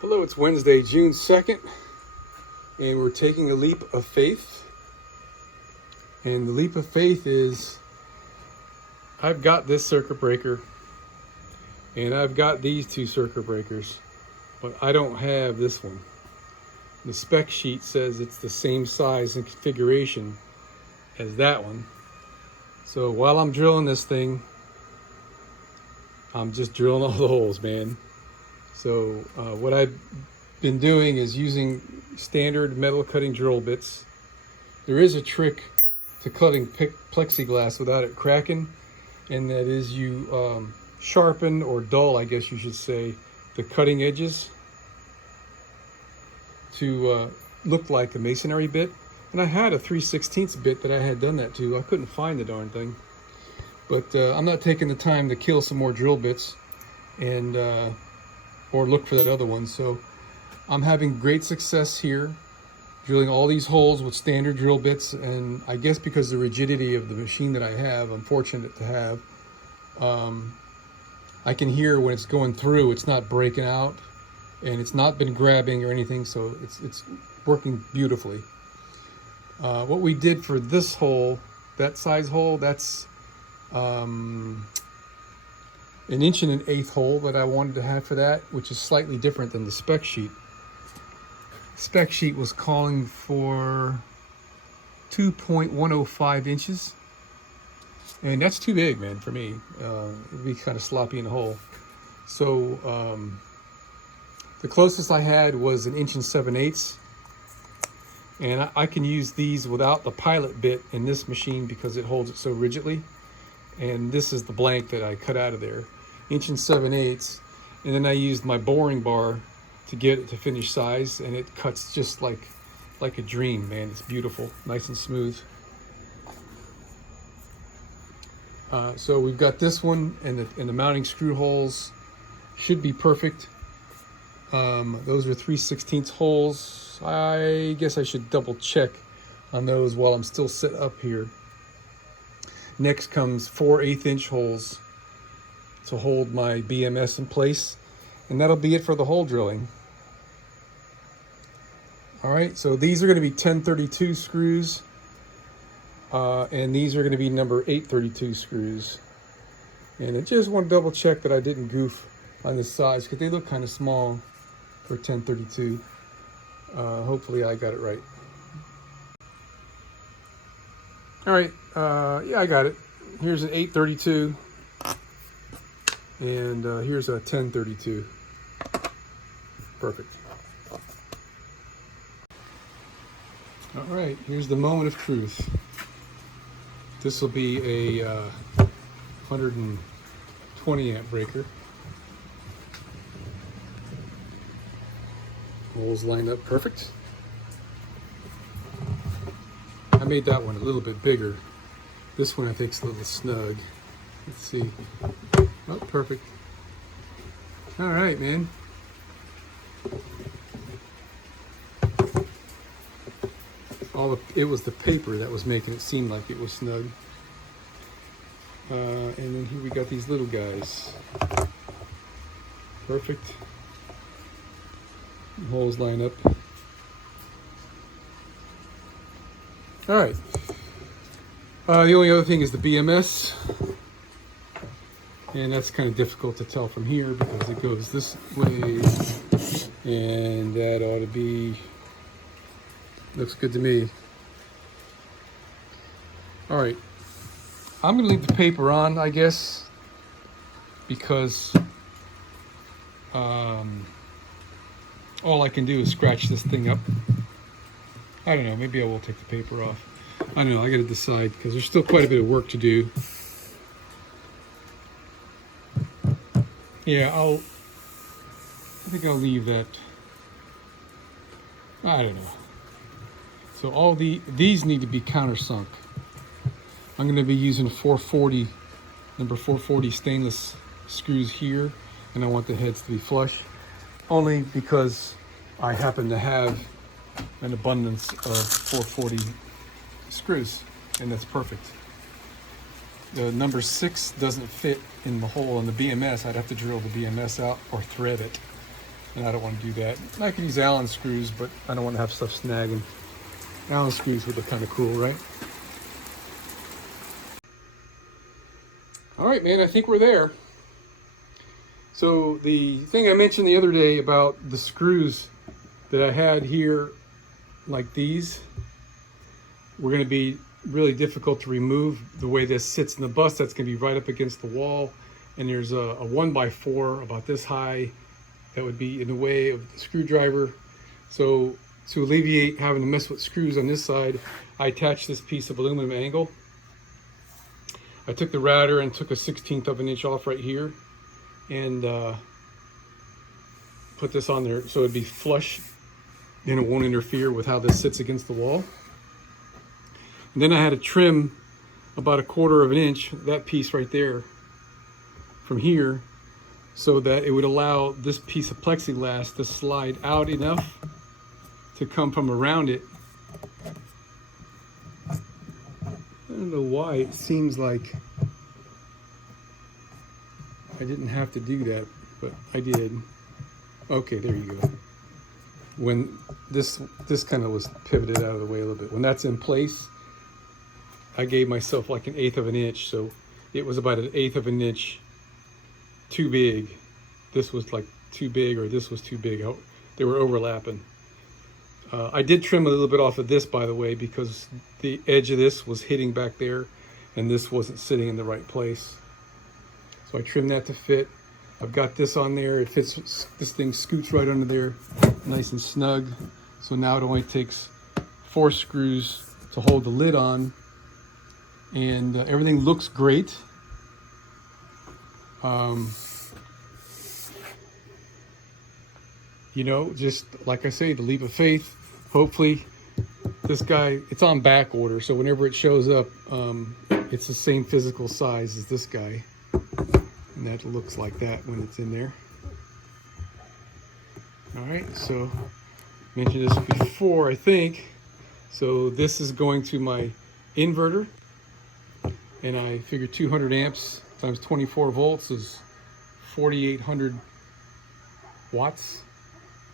Hello, it's Wednesday, June 2nd, and we're taking a leap of faith. And the leap of faith is, I've got this circuit breaker, and I've got these two circuit breakers, but I don't have this one. The spec sheet says it's the same size and configuration as that one. So while I'm drilling this thing, I'm just drilling all the holes, man. So what I've been doing is using standard metal cutting drill bits. There is a trick to cutting plexiglass without it cracking, and that is you sharpen or dull, I guess you should say, the cutting edges to look like a masonry bit. And I had a 3/16 bit that I had done that to. I couldn't find the darn thing. But I'm not taking the time to kill some more drill bits and or look for that other one. So I'm having great success here, drilling all these holes with standard drill bits. And I guess because of the rigidity of the machine that I have, I'm fortunate to have, I can hear when it's going through, it's not breaking out, and it's not been grabbing or anything, so it's working beautifully. What we did for this hole, that size hole, that's an 1.125" hole that I wanted to have for that, which is slightly different than the spec sheet. Spec sheet was calling for 2.105 inches, and that's too big, man, for me. It'd be kind of sloppy in the hole. So the closest I had was an 1.775", and I can use these without the pilot bit in this machine because it holds it so rigidly. And this is the blank that I cut out of there, 1.775", and then I used my boring bar to get it to finish size, and it cuts just like a dream, man. It's beautiful, nice and smooth. So we've got this one, and the mounting screw holes should be perfect. Those are 3/16 holes. I guess I should double check on those while I'm still set up here. Next comes 4 1/8" holes to hold my BMS in place, and that'll be it for the hole drilling. All right, so these are going to be 1032 screws, and these are going to be number 832 screws. And I just want to double check that I didn't goof on the size, because they look kind of small for 1032. Hopefully I got it right. All right, yeah, I got it. Here's an 832, and here's a 1032. Perfect. All right, here's the moment of truth. This will be a 120 amp breaker. Holes lined up perfect. I made that one a little bit bigger. This one I think is a little snug. Let's see. Oh, perfect. All right, man. It was the paper that was making it seem like it was snug. And then here we got these little guys. Perfect. Holes line up. All right. The only other thing is the BMS, and that's kind of difficult to tell from here because it goes this way, and that ought to be, looks good to me. All right, I'm gonna leave the paper on, I guess, because all I can do is scratch this thing up. I don't know, maybe I will take the paper off. I don't know, I gotta decide because there's still quite a bit of work to do. Yeah, I think I'll leave that. I don't know. So all these need to be countersunk. I'm gonna be using 440, number 440 stainless screws here, and I want the heads to be flush, only because I happen to have an abundance of 440 screws, and that's perfect. The number 6 doesn't fit in the hole in the BMS. I'd have to drill the BMS out or thread it. and I don't want to do that. I can use Allen screws, but I don't want to have stuff snagging. Allen screws would look kind of cool, right? All right, man, I think we're there. So the thing I mentioned the other day about the screws that I had here, like these, were going to be really difficult to remove. The way this sits in the bus, that's going to be right up against the wall. And there's a 1x4 about this high that would be in the way of the screwdriver. So to alleviate having to mess with screws on this side, I attached this piece of aluminum angle. I took the router and took a 1/16 of an inch off right here and put this on there so it'd be flush and it won't interfere with how this sits against the wall. And then I had to trim about 1/4 of an inch, that piece right there, from here, so that it would allow this piece of plexiglass to slide out enough to come from around it. I don't know why it seems like I didn't have to do that, but I did. Okay, there you go. When this kind of was pivoted out of the way a little bit. When that's in place, I gave myself like 1/8 of an inch, so it was about 1/8 of an inch too big. This was like too big, or this was too big. They were overlapping. I did trim a little bit off of this, by the way, because the edge of this was hitting back there and this wasn't sitting in the right place. So I trimmed that to fit. I've got this on there. It fits, this thing scoots right under there, nice and snug. So now it only takes 4 screws to hold the lid on, and everything looks great. You know, just like I say, the leap of faith. Hopefully this guy, it's on back order, so whenever it shows up, it's the same physical size as this guy, and that looks like that when it's in there. All right, so mentioned this before, I think. So this is going to my inverter, and I figure 200 amps times 24 volts is 4,800 watts,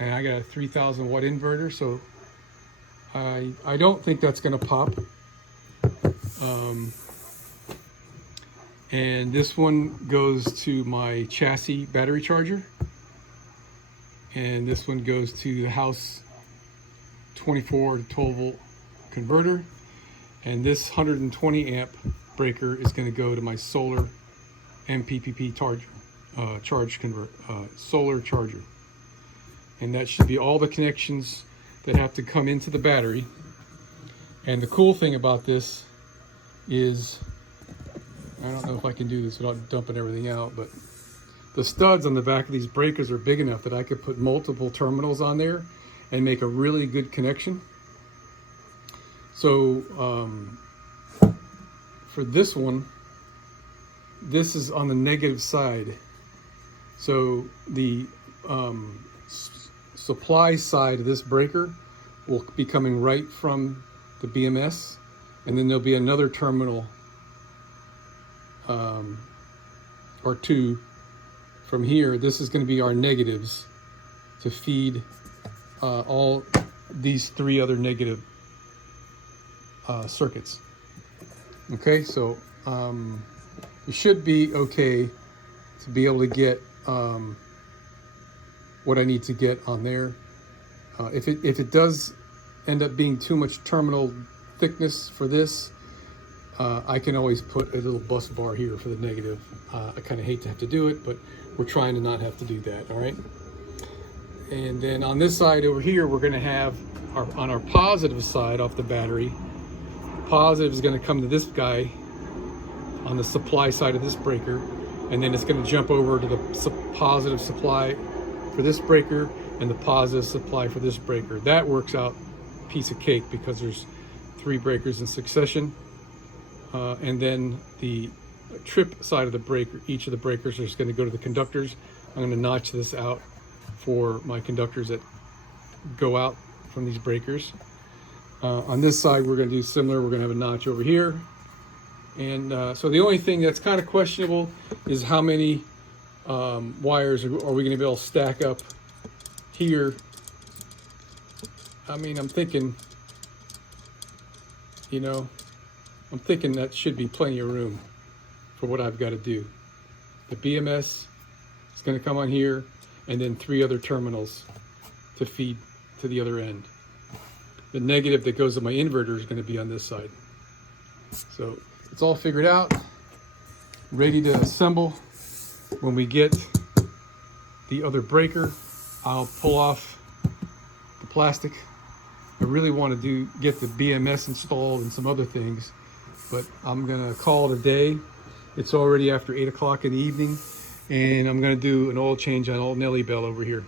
and I got a 3,000 watt inverter, so I don't think that's going to pop. And this one goes to my chassis battery charger, and this one goes to the house 24 to 12 volt converter, and this 120 amp breaker is going to go to my solar MPPT solar charger. And that should be all the connections that have to come into the battery. And the cool thing about this is, I don't know if I can do this without dumping everything out, but the studs on the back of these breakers are big enough that I could put multiple terminals on there and make a really good connection. So for this one, this is on the negative side. So the supply side of this breaker will be coming right from the BMS, and then there'll be another terminal or 2 from here. This is going to be our negatives to feed all these 3 other negative circuits. Okay, so it should be okay to be able to get what I need to get on there. If it does end up being too much terminal thickness for this, I can always put a little bus bar here for the negative. I kind of hate to have to do it, but we're trying to not have to do that. All right. And then on this side over here, we're going to have on our positive side off the battery, positive is going to come to this guy on the supply side of this breaker, and then it's going to jump over to the positive supply for this breaker and the positive supply for this breaker. That works out piece of cake because there's 3 breakers in succession. And then the trip side of the breaker, each of the breakers is going to go to the conductors. I'm going to notch this out for my conductors that go out from these breakers. On this side, we're going to do similar. We're going to have a notch over here. And so the only thing that's kind of questionable is how many wires are we going to be able to stack up here, I mean, I'm thinking, you know, I'm thinking that should be plenty of room for what I've got to do. The BMS is going to come on here, and then 3 other terminals to feed to the other end. The negative that goes to my inverter is going to be on this side. So it's all figured out, ready to assemble. When we get the other breaker, I'll pull off the plastic. I really want to get the BMS installed and some other things, but I'm gonna call it a day. It's already after 8 o'clock in the evening, and I'm gonna do an oil change on old Nelly Bell over here.